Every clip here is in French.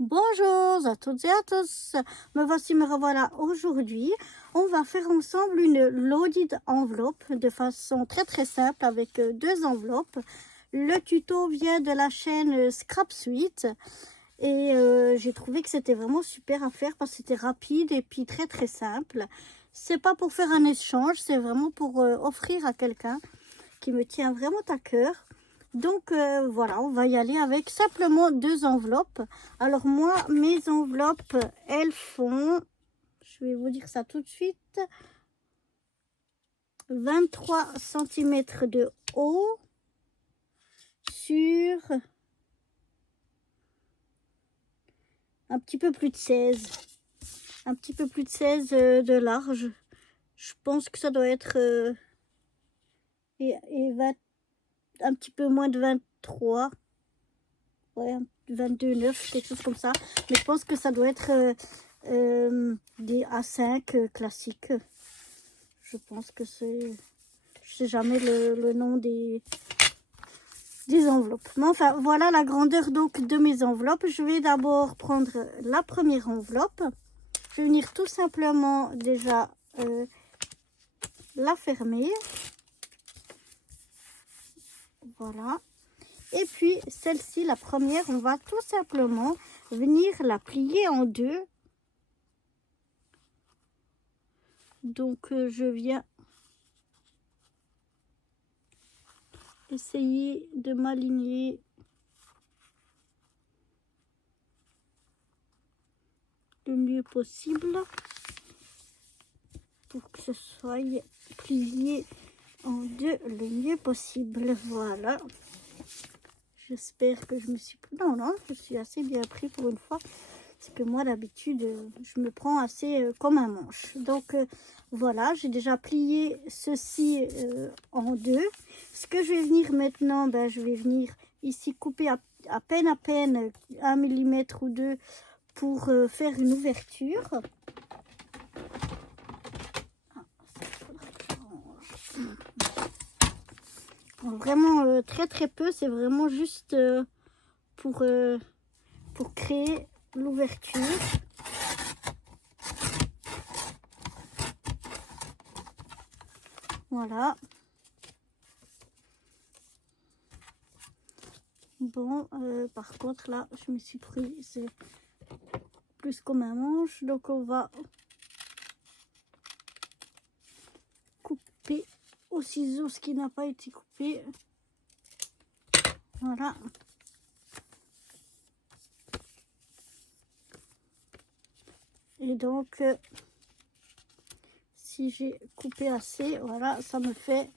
Bonjour à toutes et à tous, me voici, me revoilà aujourd'hui. On va faire ensemble une loaded enveloppe de façon très simple avec deux enveloppes. Le tuto vient de la chaîne Scrap Suite et j'ai trouvé que c'était vraiment super à faire parce que c'était rapide et puis très simple. C'est pas pour faire un échange, c'est vraiment pour offrir à quelqu'un qui me tient vraiment à cœur. Donc voilà, on va y aller avec simplement deux enveloppes. Alors moi, mes enveloppes, elles font, je vais vous dire ça tout de suite, 23 cm de haut sur un petit peu plus de 16. Un petit peu plus de 16 de large. Je pense que ça doit être et 20, un petit peu moins de 23. Ouais, 22,9, quelque chose comme ça. Mais je pense que ça doit être des A5 classiques. Je pense que c'est... Je sais jamais le nom des enveloppes. Mais enfin, voilà la grandeur donc de mes enveloppes. Je vais d'abord prendre la première enveloppe. Je vais venir tout simplement déjà la fermer. Voilà. Et puis celle-ci, la première, on va tout simplement venir la plier en deux. Donc je viens essayer de m'aligner le mieux possible pour que ce soit plié en deux le mieux possible. Voilà. J'espère que je me suis... Non, je suis assez bien pris pour une fois. Parce que moi, d'habitude, je me prends assez comme un manche. Donc, voilà, j'ai déjà plié ceci en deux. Ce que je vais venir maintenant, ben, je vais venir ici couper à peine 1 mm ou 2 pour faire une ouverture. Vraiment très peu, c'est vraiment juste pour créer l'ouverture. Voilà. Bon, par contre là, je me suis pris, c'est plus comme un manche, donc on va couper au ciseau ce qui n'a pas été coupé. Voilà. Et donc, si j'ai coupé assez, voilà, ça me fait,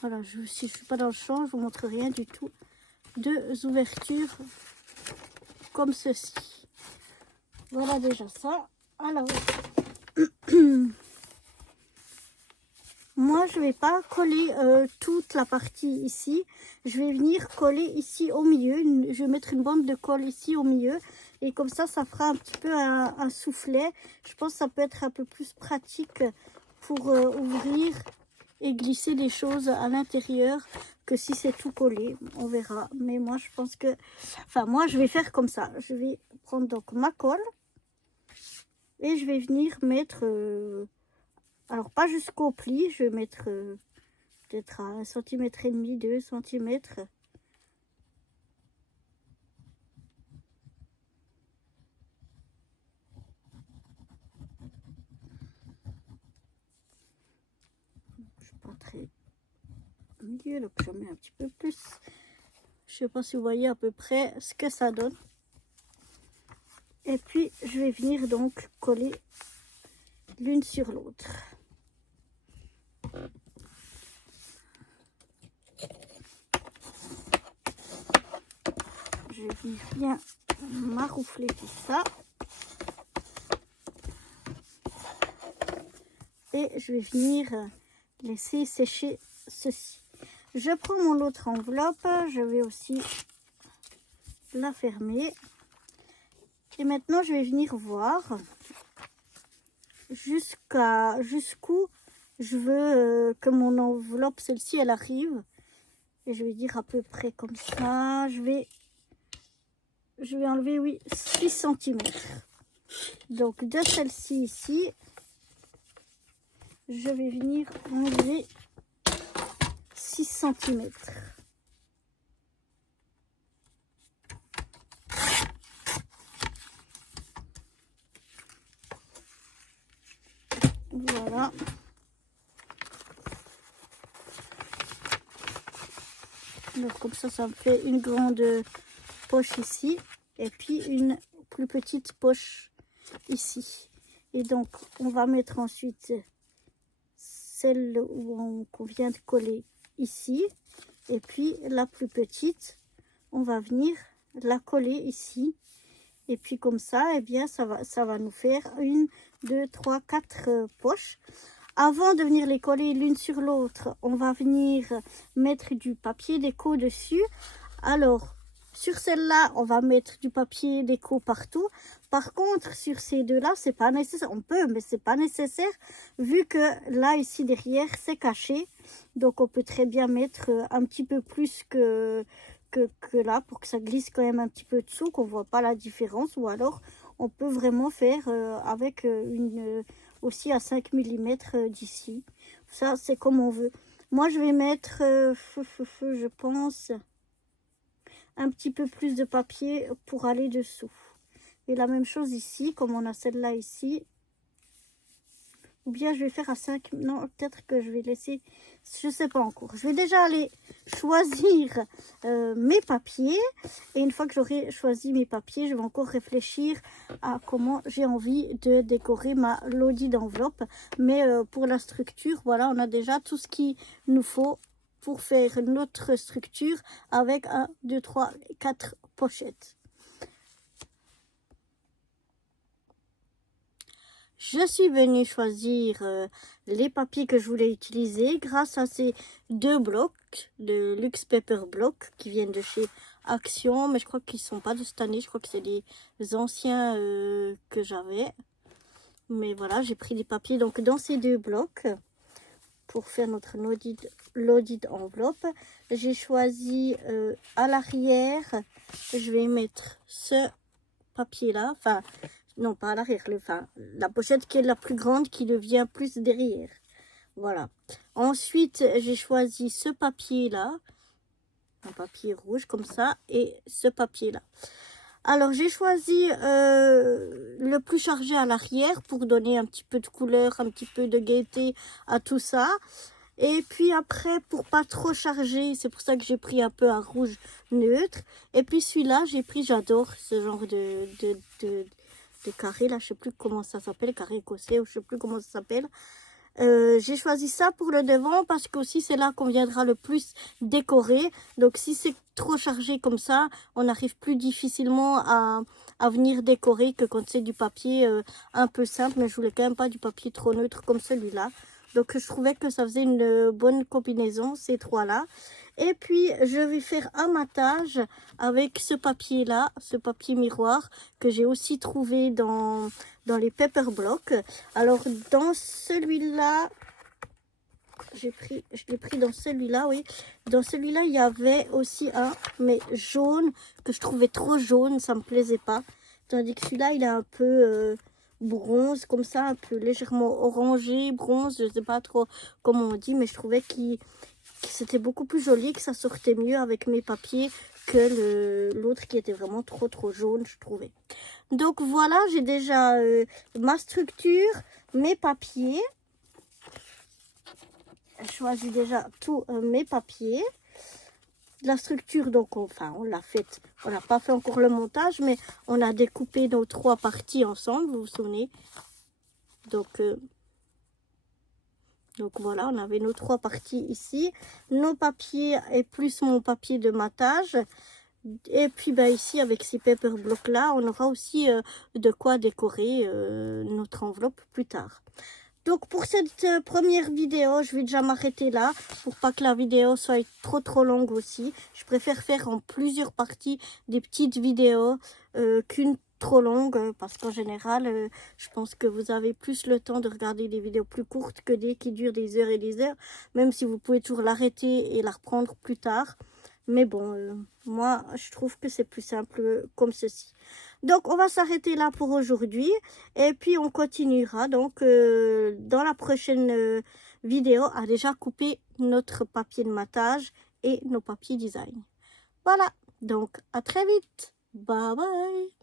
voilà, si je suis pas dans le champ, je vous montre rien du tout, deux ouvertures comme ceci. Voilà déjà ça. Alors, moi je vais pas coller toute la partie ici. Je vais venir coller ici au milieu. Je vais mettre une bande de colle ici au milieu. Et comme ça fera un petit peu un soufflet. Je pense que ça peut être un peu plus pratique pour ouvrir et glisser les choses à l'intérieur que si c'est tout collé. On verra. Mais moi je pense que... Enfin moi je vais faire comme ça. Je vais prendre donc ma colle. Et je vais venir mettre... alors pas jusqu'au pli. Je vais mettre... peut-être à 1,5 cm, 2 cm. Je suis pas très milieu, donc je mets un petit peu plus. Je sais pas si vous voyez à peu près ce que ça donne. Et puis je vais venir donc coller l'une sur l'autre. Je vais venir bien maroufler tout ça. Et je vais venir laisser sécher ceci. Je prends mon autre enveloppe, je vais aussi la fermer. Et maintenant, je vais venir voir jusqu'où je veux que mon enveloppe, celle-ci, elle arrive. Et je vais dire à peu près comme ça. Je vais je vais enlever, oui, 6 cm. Donc de celle-ci ici, je vais venir enlever 6 cm. Voilà. Donc comme ça me fait une grande poche ici et puis une plus petite poche ici. Et donc on va mettre ensuite celle où qu'on vient de coller ici et puis la plus petite, on va venir la coller ici. Et puis comme ça, eh bien, ça va nous faire 1, 2, 3, 4 poches. Avant de venir les coller l'une sur l'autre, on va venir mettre du papier déco dessus. Alors, sur celle-là, on va mettre du papier déco partout. Par contre, sur ces deux-là, c'est pas nécessaire. On peut, mais c'est pas nécessaire vu que là, ici derrière, c'est caché. Donc, on peut très bien mettre un petit peu plus que là pour que ça glisse quand même un petit peu dessous, qu'on voit pas la différence. Ou alors, on peut vraiment faire avec une aussi à 5 mm d'ici. Ça, c'est comme on veut. Moi, je vais mettre, je pense, un petit peu plus de papier pour aller dessous. Et la même chose ici, comme on a celle-là ici. Ou bien je vais faire à 5... Non, peut-être que je vais laisser... Je sais pas encore. Je vais déjà aller choisir mes papiers. Et une fois que j'aurai choisi mes papiers, je vais encore réfléchir à comment j'ai envie de décorer ma lodi d'enveloppe. Mais pour la structure, voilà, on a déjà tout ce qu'il nous faut pour faire notre structure avec 1, 2, 3, 4 pochettes. Je suis venue choisir les papiers que je voulais utiliser grâce à ces 2 blocs de Luxe Paper Block qui viennent de chez Action. Mais je crois qu'ils ne sont pas de cette année. Je crois que c'est les anciens que j'avais. Mais voilà, j'ai pris des papiers donc dans ces 2 blocs pour faire notre lodi d'enveloppe. J'ai choisi à l'arrière, je vais mettre ce papier-là. Enfin... Non, pas à l'arrière, la pochette qui est la plus grande qui devient plus derrière. Voilà. Ensuite, j'ai choisi ce papier-là. Un papier rouge comme ça. Et ce papier-là. Alors, j'ai choisi le plus chargé à l'arrière pour donner un petit peu de couleur, un petit peu de gaieté à tout ça. Et puis après, pour pas trop charger, c'est pour ça que j'ai pris un peu un rouge neutre. Et puis celui-là, j'ai pris, j'adore ce genre de carré là, je sais plus comment ça s'appelle, carré écossais ou je sais plus comment ça s'appelle. J'ai choisi ça pour le devant parce que aussi c'est là qu'on viendra le plus décorer. Donc si c'est trop chargé comme ça, on arrive plus difficilement à venir décorer que quand c'est du papier un peu simple. Mais je voulais quand même pas du papier trop neutre comme celui-là. Donc je trouvais que ça faisait une bonne combinaison, ces trois-là. Et puis je vais faire un matage avec ce papier-là, ce papier miroir que j'ai aussi trouvé dans les paper blocks. Alors dans celui-là, je l'ai pris dans celui-là, oui. Dans celui-là, il y avait aussi un, mais jaune, que je trouvais trop jaune, ça me plaisait pas. Tandis que celui-là, il est un peu... bronze comme ça, un peu légèrement orangé, bronze, je sais pas trop comment on dit, mais je trouvais que c'était beaucoup plus joli, que ça sortait mieux avec mes papiers que l'autre qui était vraiment trop jaune, je trouvais. Donc voilà, j'ai déjà ma structure, mes papiers. Je choisis déjà tous mes papiers. La structure, donc on l'a faite, on n'a pas fait encore le montage, mais on a découpé nos 3 parties ensemble, vous vous souvenez. Donc voilà, on avait nos 3 parties ici, nos papiers et plus mon papier de matage. Et puis ici avec ces paper blocks là, on aura aussi de quoi décorer notre enveloppe plus tard. Donc pour cette première vidéo, je vais déjà m'arrêter là pour pas que la vidéo soit trop longue aussi. Je préfère faire en plusieurs parties des petites vidéos qu'une trop longue parce qu'en général, je pense que vous avez plus le temps de regarder des vidéos plus courtes que des qui durent des heures et des heures, même si vous pouvez toujours l'arrêter et la reprendre plus tard. Mais bon, moi, je trouve que c'est plus simple comme ceci. Donc, on va s'arrêter là pour aujourd'hui. Et puis, on continuera donc dans la prochaine vidéo à déjà couper notre papier de matage et nos papiers design. Voilà, donc à très vite. Bye bye.